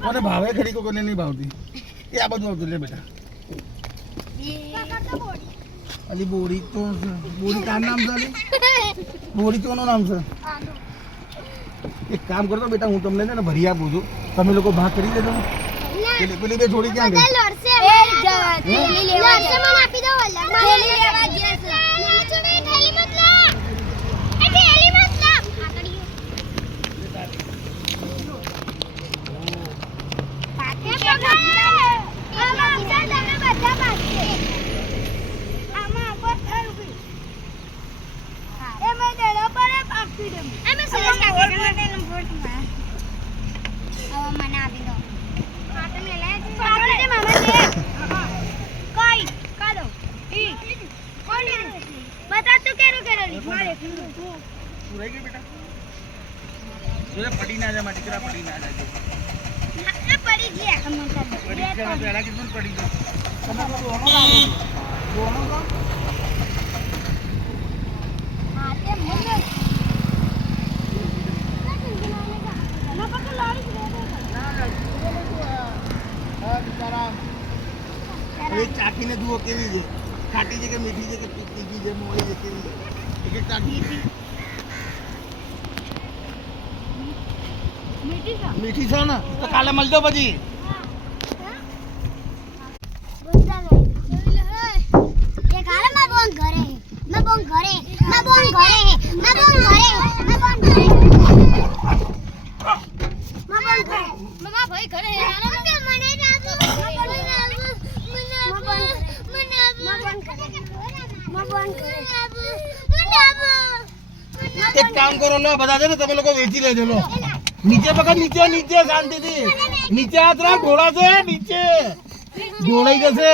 કોને ભાવે ખરી કોને નહીં ભાવતી એ આ બધું આવતું લે બેટા અલી બોરી તો બોરી કાર નામ છે અલી બોરી તો નામ છે એક કામ કરતો બેટા હું તમને છે ને ભરી આપું છું તમે લોકો ભાગ કરી દેજો પેલી બે છોડી ક્યાં ગઈ પડી ના જાય દીકરા પડી ના જાય પડી ગયા પહેલા કીધું પડી ગયો ચાખીને જુઓ કેવી છે ખાટી છે કે મીઠી છે કે તીખી છે મોળી છે કેવી છે ચાખી મીઠી છે ને તો કાલે મળજો પછી એક કામ કરો લો બધા છે ને તમે લોકો વેચી લેજો લો નીચે પકડ નીચે નીચે શાંતિથી નીચે હાથ રાખ ઢોળા છે નીચે ઢોળાઈ જશે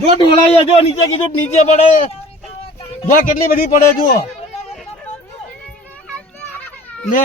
જો ઢોળાઈ જો નીચે કીધું નીચે પડે જો કેટલી બધી પડે જુઓ લે